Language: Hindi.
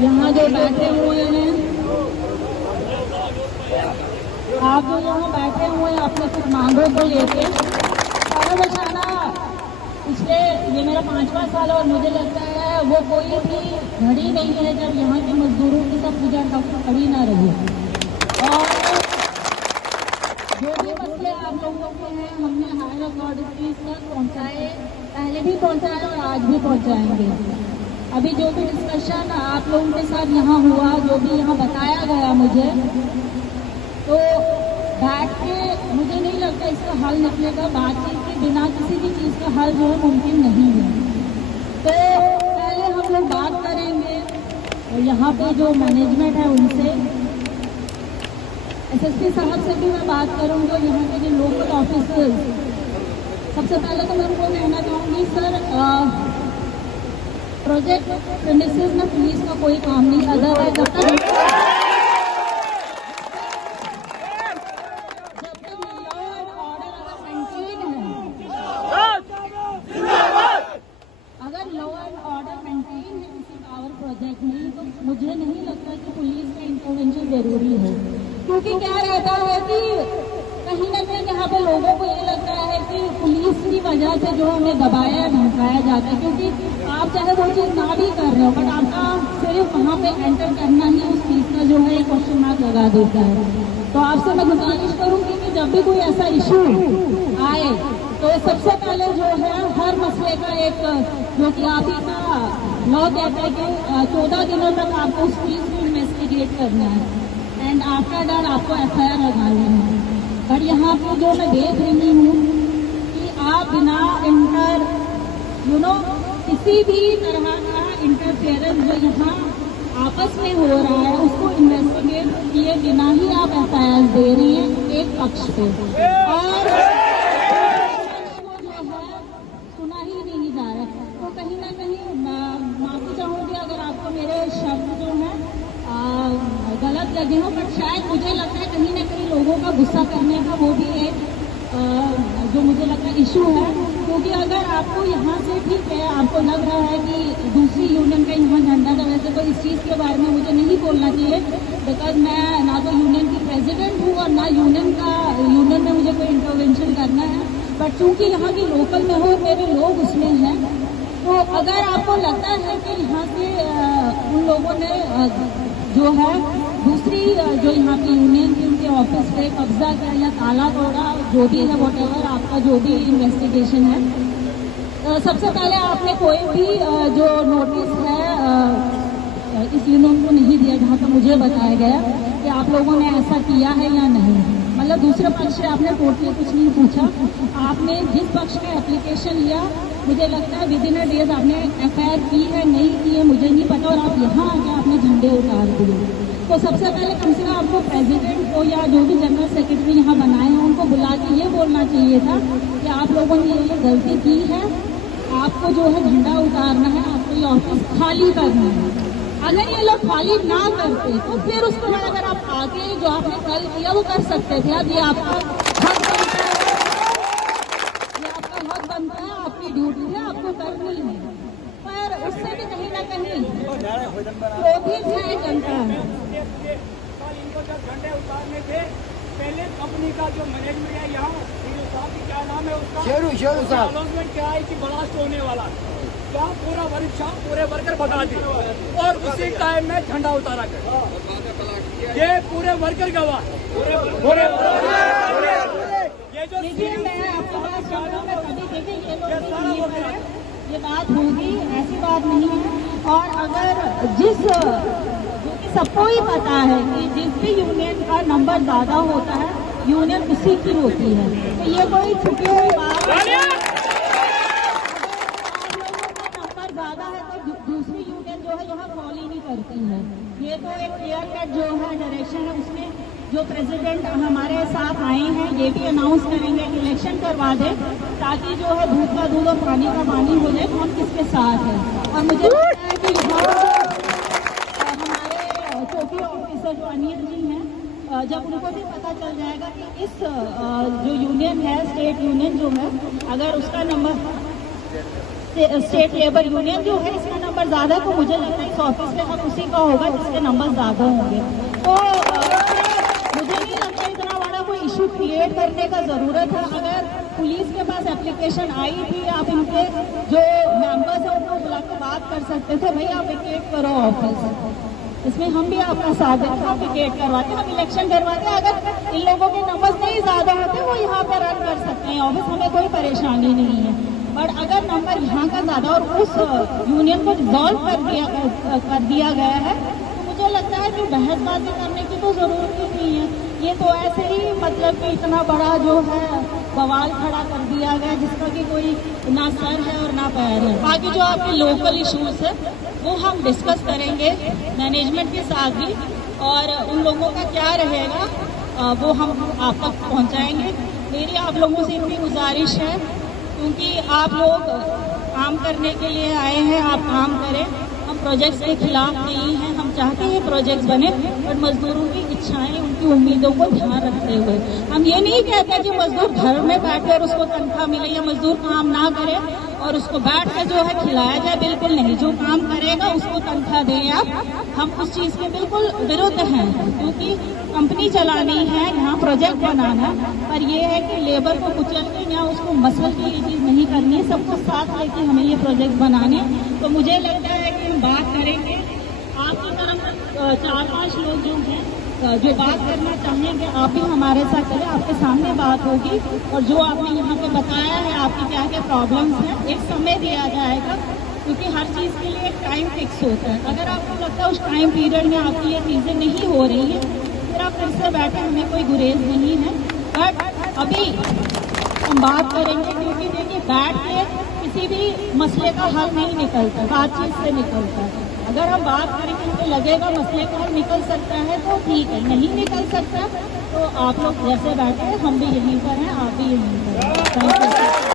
यहाँ जो बैठे हुए हैं, आप जो यहाँ बैठे हुए हैं अपने कुछ मांगों को लेके, सारा बचाना पिछले ये मेरा 5वां साल और मुझे लगता है वो कोई भी घड़ी नहीं है जब यहाँ के मजदूरों की सब पूजा खड़ी ना रही। और जो भी मसले आप लोगों के हैं हमने हायर अथॉरिटीज तक पहुँचाए, पहले भी पहुँचाए और आज भी पहुँचाएंगे। अभी जो भी डिस्कशन आप लोगों के साथ यहाँ हुआ, जो भी यहाँ बताया गया मुझे, तो बैठ के मुझे नहीं लगता इसका हल निकलेगा। बातचीत के बिना किसी भी चीज़ का हल जो है मुमकिन नहीं है। तो पहले हम लोग बात करेंगे और यहाँ पे जो मैनेजमेंट है उनसे, एसएसपी साहब से भी मैं बात करूँगा, यहाँ के जो लोकल ऑफिसर्स। सबसे पहले तो मैं उनको कहना चाहूँगी सर, प्रोजेक्ट प्रीमिसेस में पुलिस का कोई काम नहीं, अदरवाइज जब तक प्रोजेक्ट में, तो मुझे नहीं लगता कि पुलिस का इंटरवेंशन जरूरी है। क्योंकि क्या रहता है कि कहीं ना कहीं यहाँ पे लोगों को ये लगता है कि पुलिस की वजह से जो हमें दबाया धमकाया जाता है, क्योंकि आप चाहे वो चीज़ ना भी कर रहे हो बट आपका सिर्फ वहाँ पे एंटर करना ही उस चीज़ का जो है एक क्वेश्चन मार्क लगा देता है। तो आपसे मैं गुजारिश करूँगी कि जब भी कोई ऐसा इशू आए तो सबसे पहले जो है हर मसले का एक, जो कि आप ही का लॉ कहता है कि 14 दिनों तक आपको उस पुलिस को इन्वेस्टिगेट करना है एंड आफ्टर दैट आपको FIR लगानी है। पर यहाँ पे जो मैं देख रही हूँ कि आप बिना किसी भी तरह का इंटरफेरेंस जो यहाँ आपस में हो रहा है उसको इन्वेस्टिगेट किए बिना ही आप FIR दे रही हैं एक पक्ष पे, और सुना ही नहीं जा रहा है। तो कहीं ना कहीं माफी चाहूँगी अगर आपको मेरे शब्द जो है गलत लगे हो, बट शायद मुझे लगता है कहीं ना कहीं लोगों का गुस्सा करने का वो भी एक जो मुझे लगता है इशू है। क्योंकि अगर आपको यहाँ से ठीक है, आपको लग रहा है कि दूसरी यूनियन का यहाँ झंडा था, वैसे तो इस चीज़ के बारे में मुझे नहीं बोलना चाहिए, बिकॉज मैं ना तो यूनियन की प्रेसिडेंट हूँ और ना यूनियन में मुझे कोई इंटरवेंशन करना है। बट चूँकि यहाँ की लोकल में हो, मेरे लोग उसमें हैं, तो अगर आपको लगता है कि यहाँ से उन लोगों ने जो है दूसरी जो यहाँ की यूनियन की उनके ऑफिस पे कब्जा किया या ताला तोड़ा, जो भी है वॉटेवर आपका जो भी इन्वेस्टिगेशन है, सबसे पहले आपने कोई भी जो नोटिस है इस यूनियन को नहीं दिया, जहाँ तक मुझे बताया गया कि आप लोगों ने ऐसा किया है या नहीं। मतलब दूसरे पक्ष से आपने टोटली कुछ नहीं पूछा, आपने जिस पक्ष का एप्लीकेशन लिया मुझे लगता है विद इन अ डेज आपने FIR की है नहीं की है मुझे नहीं पता, और आप यहाँ आके आपने झंडे उतार दिए। तो सबसे पहले कम से कम आपको प्रेसिडेंट को या जो भी जनरल सेक्रेटरी यहाँ बनाए हैं उनको बुला के ये बोलना चाहिए था कि आप लोगों ने ये गलती की है, आपको जो है झंडा उतारना है, आपको ये ऑफिस खाली करना है। अगर ये लोग खाली ना करते तो फिर उसके बाद अगर आप आगे जो आपने कल किया वो कर सकते थे। अब ये आपका हक बनता है, ये आपका हक बनता है, आपकी ड्यूटी है, आपको करनी है। पर उससे भी कहीं ना कहीं क्रोधित है जनता। झंडे उतारने थे पहले कंपनी का जो मैनेजमेंट है यहाँ क्या नाम है उसका, शेरू साहब, अनाउंसमेंट क्या है कि ब्लास्ट होने वाला, क्या पूरा वर्कशॉप पूरे वर्कर भगा दिए और उसी टाइम में झंडा उतारा गया। ये पूरे वर्कर गवाह, पूरे ये बात होगी, ऐसी बात नहीं है। और अगर सबको ही पता है कि जिस भी यूनियन का नंबर ज्यादा होता है यूनियन उसी की होती है, तो ये कोई छुपी हुई बात नहीं है। नंबर ज्यादा है तो दूसरी यूनियन जो है यहाँ फॉलो ही नहीं करती है। ये तो एक क्लियर कट जो है डायरेक्शन है, उसमें जो प्रेसिडेंट हमारे साथ आए हैं ये भी अनाउंस करेंगे कि इलेक्शन करवा दे, ताकि जो है दूध का दूध और पानी का पानी हो जाए कौन किसके साथ है। और मुझे लगता है कि हमारे चौकी ऑफिसर जो अनिल जी हैं, जब उनको भी पता चल जाएगा कि इस जो यूनियन है स्टेट यूनियन जो है, अगर उसका नंबर स्टेट लेबर यूनियन जो है इसका नंबर नंबर ज़्यादा है तो मुझे लगता है इस ऑफिस में हम उसी का होगा जिसके नंबर ज़्यादा होंगे। तो मुझे नहीं लगता इतना बड़ा कोई इशू क्रिएट करने का ज़रूरत है। अगर पुलिस के पास एप्लीकेशन आई थी, आप इनके जो मेंबर्स हैं उनको बुला के बात कर सकते थे, भाई आप वेकेट करो ऑफिस। इसमें हम भी आपका साथ देते, हम वेकेट करवाते, हम इलेक्शन करवाते। अगर इन लोगों के नंबर नहीं ज़्यादा होते वो यहाँ पर रन कर सकते हैं ऑफिस, हमें कोई परेशानी नहीं है। बट अगर नंबर यहाँ का ज़्यादा और उस यूनियन को डिसॉल्व कर दिया गया है तो मुझे लगता है कि बहसबाजी करने की तो ज़रूरत ही नहीं है। ये तो ऐसे ही मतलब कि इतना बड़ा जो है बवाल खड़ा कर दिया गया जिसका कि कोई ना सर है और ना पैर है। बाकी जो आपके लोकल इश्यूज है वो हम डिस्कस करेंगे मैनेजमेंट के साथ भी, और उन लोगों का क्या रहेगा वो हम आप तक पहुंचाएंगे। मेरी आप लोगों से इतनी गुजारिश है, क्योंकि आप लोग काम करने के लिए आए हैं, आप काम करें। हम प्रोजेक्ट्स के खिलाफ नहीं हैं, हम चाहते हैं प्रोजेक्ट्स बने, और मजदूरों की इच्छाएं, उनकी उम्मीदों को ध्यान रखते हुए हम ये नहीं कहते कि मजदूर घर में बैठे और उसको तनख्वाह मिले, या मजदूर काम ना करे और उसको बैठ कर जो है खिलाया जाए, बिल्कुल नहीं। जो काम करेगा उसको तनख्वाह दें आप। हम उस चीज़ के बिल्कुल विरुद्ध हैं, क्योंकि कंपनी चलानी है, यहाँ प्रोजेक्ट बनाना, पर ये है कि लेबर को कुचल के या उसको मसल के ये चीज़ नहीं करनी है, सबको साथ लेके हमें ये प्रोजेक्ट बनाने। तो मुझे लगता है कि हम बात करेंगे, आपकी तरफ 4-5 लोग जो हैं जो बात करना चाहेंगे आप भी हमारे साथ चले, आपके सामने बात होगी, और जो आपने यहाँ पे बताया है आपकी क्या क्या प्रॉब्लम्स हैं, एक समय दिया जाएगा, क्योंकि हर चीज़ के लिए एक टाइम फिक्स होता है। अगर आपको लगता है उस टाइम पीरियड में आपकी ये चीज़ें नहीं हो रही है फिर आप फिर से बैठे, हमें कोई गुरेज नहीं है। बट अभी हम बात करेंगे, क्योंकि देखिए बैठ के किसी भी मसले का हल नहीं निकलता, बातचीत से निकलता है। अगर हम बात करेंगे हमें लगेगा मसले का हल निकल सकता है तो ठीक है, नहीं निकल सकता तो आप लोग जैसे बैठे हम भी यहीं पर हैं, आप भी यहीं पर हैं। Thank you.